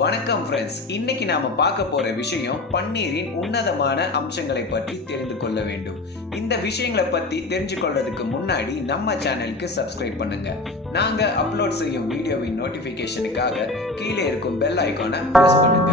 வணக்கம் ஃப்ரெண்ட்ஸ், இன்னைக்கு நாம பார்க்க போற விஷயம் பன்னீரின் உன்னதமான அம்சங்களை பற்றி தெரிந்து கொள்ள வேண்டும். இந்த விஷயங்களை பத்தி தெரிஞ்சு கொள்றதுக்கு முன்னாடி நம்ம சேனலுக்கு சப்ஸ்கிரைப் பண்ணுங்க. நாங்க அப்லோட் செய்யும் வீடியோவின் நோட்டிபிகேஷனுக்காக கீழே இருக்கும் பெல் ஐகானை பிரஸ் பண்ணுங்க.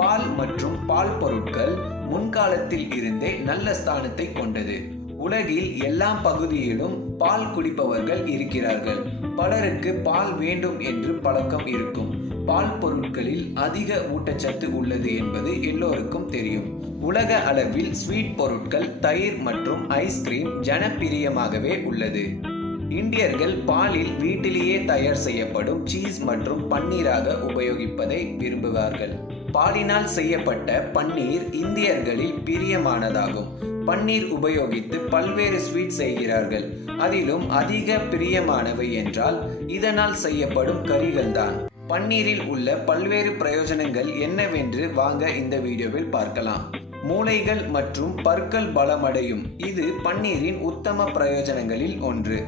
பால் மற்றும் பால் பொருட்கள் முன்காலத்தில் இருந்தே நல்ல ஸ்தானத்தை கொண்டது. உலகில் எல்லா பகுதியிலும் பால் குடிப்பவர்கள் இருக்கிறார்கள். பலருக்கு பால் வேண்டும் என்று பழக்கம் இருக்கும். பால் பொருட்களில் அதிக ஊட்டச்சத்து உள்ளது என்பது எல்லோருக்கும் தெரியும். உலக அளவில் ஸ்வீட் பொருட்கள், தயிர் மற்றும் ஐஸ்கிரீம் ஜனப்பிரியமாகவே உள்ளது. இந்தியர்கள் பாலில் வீட்டிலேயே தயார் செய்யப்படும் சீஸ் மற்றும் பன்னீராக உபயோகிப்பதை விரும்புவார்கள். பாலினால் செய்யப்பட்ட பன்னீர் இந்தியர்களில் பிரியமானதாகும். பன்னீர் உபயோகித்து பல்வேறு ஸ்வீட் செய்கிறார்கள். அதிலும் அதிக பிரியமானவை என்றால் இதனால் செய்யப்படும் கறிகள் தான். பன்னீரில் உள்ள பல்வேறு பிரயோஜனங்கள் என்னவென்று வாங்க இந்த வீடியோவில் பார்க்கலாம். மூளைகள் மற்றும் பற்கள் பலமடையும். இது பன்னீரின் உத்தம பிரயோஜனங்களில் ஒன்று.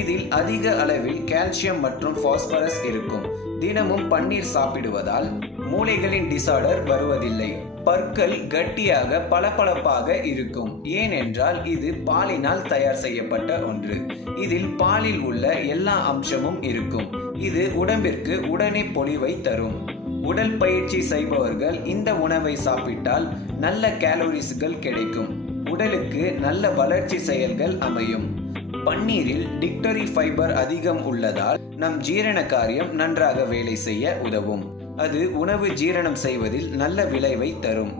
இதில் அதிக அளவில் கால்சியம் மற்றும் பாஸ்பரஸ் இருக்கும். தினமும் பன்னீர் சாப்பிடுவதால் மூளைகளின் டிசார்டர் வருவதில்லை. பற்கள் கட்டியாக பளபளப்பாக இருக்கும். ஏனென்றால் இது பாலினால் தயார் செய்யப்பட்ட ஒன்று. இதில் பாலில் உள்ள எல்லா அம்சமும் இருக்கும். இது உடம்பிற்கு உடனே பொலிவை தரும். உடல் பயிற்சி செய்பவர்கள் இந்த உணவை சாப்பிட்டால் நல்ல கேலோரிஸ்கள் கிடைக்கும். உடலுக்கு நல்ல வளர்ச்சி செயல்கள் அமையும். பன்னீரில் டிக்டரி ஃபைபர் அதிகம் உள்ளதால் நம் ஜீரண காரியம் நன்றாக வேலை செய்ய உதவும். அது உணவு ஜீரணம் செய்வதில் நல்ல விளைவை தரும்.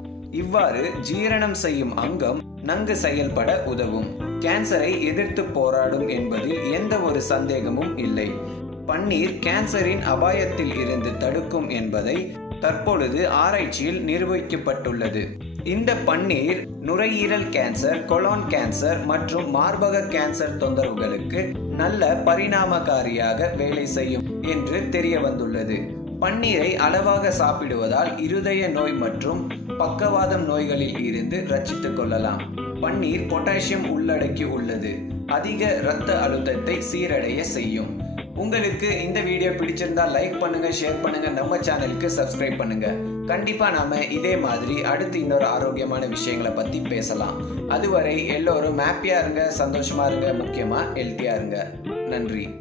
இவ்வாறு ஜீரணம் செய்யும் அங்கம் நன்கு செயல்பட உதவும். கேன்சரை எதிர்த்து போராடும் என்பதில் எந்த ஒரு சந்தேகமும் இல்லை. பன்னீர் கேன்சரின் அபாயத்தில் இருந்து தடுக்கும் என்பதை தற்பொழுது ஆராய்ச்சியில் நிரூபிக்கப்பட்டுள்ளது. இந்த பன்னீர் நுரையீரல் கேன்சர், கொலான் கேன்சர் மற்றும் மார்பக கேன்சர் தொந்தரவுகளுக்கு நல்ல பரிணாமகாரியாக வேலை செய்யும் என்று தெரிய வந்துள்ளது. பன்னீரை அளவாக சாப்பிடுவதால் இருதய நோய் மற்றும் பக்கவாதம் நோய்களில் இருந்து ரட்சித்துக் கொள்ளலாம். பன்னீர் பொட்டாசியம் உள்ளடக்கி உள்ளது. அதிக இரத்த அழுத்தத்தை சீரடைய செய்யும். உங்களுக்கு இந்த வீடியோ பிடிச்சிருந்தா லைக் பண்ணுங்க, ஷேர் பண்ணுங்க, நம்ம சேனலுக்கு சப்ஸ்கிரைப் பண்ணுங்க. கண்டிப்பா நாம இதே மாதிரி அடுத்து இன்னொரு ஆரோக்கியமான விஷயங்களை பத்தி பேசலாம். அதுவரை எல்லோரும் ஹாப்பியா இருங்க, சந்தோஷமா இருங்க, முக்கியமா ஹெல்த்தியா இருங்க. நன்றி.